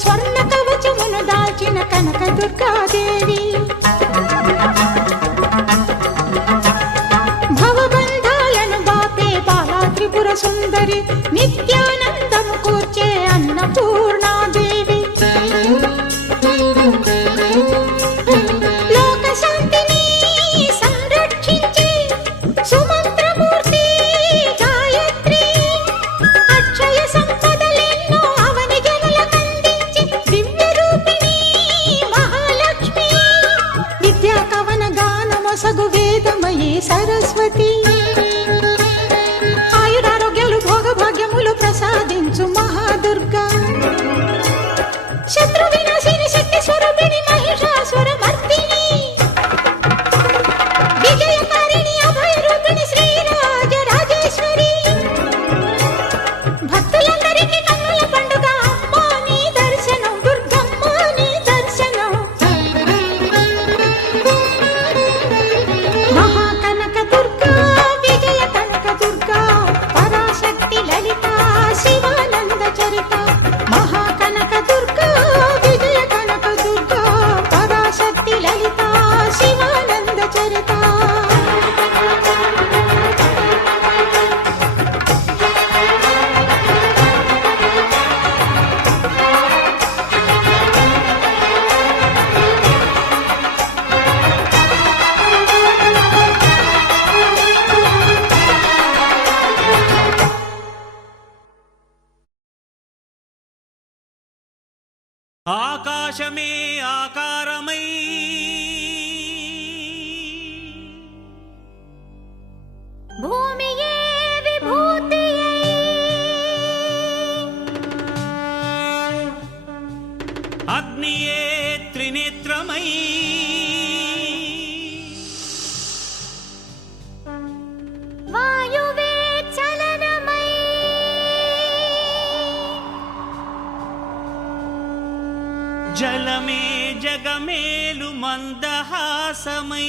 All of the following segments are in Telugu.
స్వర్ణ కవచమును దాల్చిన కనక దుర్గాదేవి భవబంధాలను బాపే బాలా త్రిపుర సుందరి నిత్యానందము కూర్చే అన్నపూర్ణాదేవి లోక శాంతిని సంరక్షించే సుమంత్రమూర్తి గాయత్రి అక్షయ సంపదలెన్నో అవని జనులకందించి దివ్య రూపిణి మహాలక్ష్మి విద్యా కవన గానమొసగు వేదమయీ సరస్వతి ఆయురారోగ్యాలు భోగభాగ్యములు ప్రసాదించు మహాదుర్గా శత్రు వినాశిని శక్తి స్వరూపిణి మహిషాసుర మర్దిని విజయకారిణి అభయ రూపిణి శ్రీరాజ రాజేశ్వరి భక్తులందరికీ కన్నుల పండుగ అమ్మా నీ దర్శనం దుర్గమ్మ నీ దర్శనం మహాకనక దుర్గా ఆకాశమే ఆకారమై భూమియే విభూతియై అగ్నియే త్రినేత్రమై వాయువే చలనమై జలమే జగమేలు మందహాసమై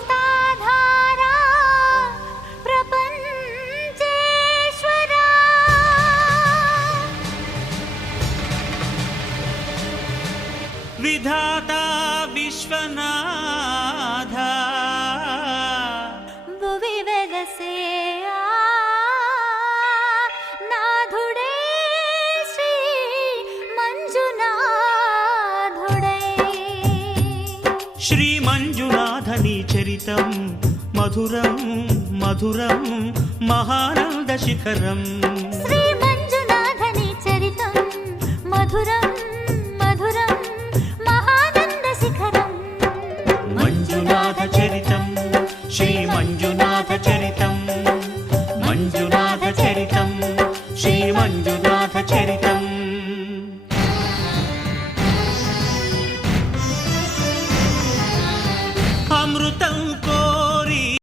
పంచభూతాధారా ప్రపంచేశ్వరా విధాతా విశ్వనాథ భువి వెలసే నాథుడే శ్రీ మంజునాథుడై శ్రీ మంజునాథని చరితం మధురం మధురం మహానంద శిఖరం శ్రీ మంజునాథని చరితం మధురం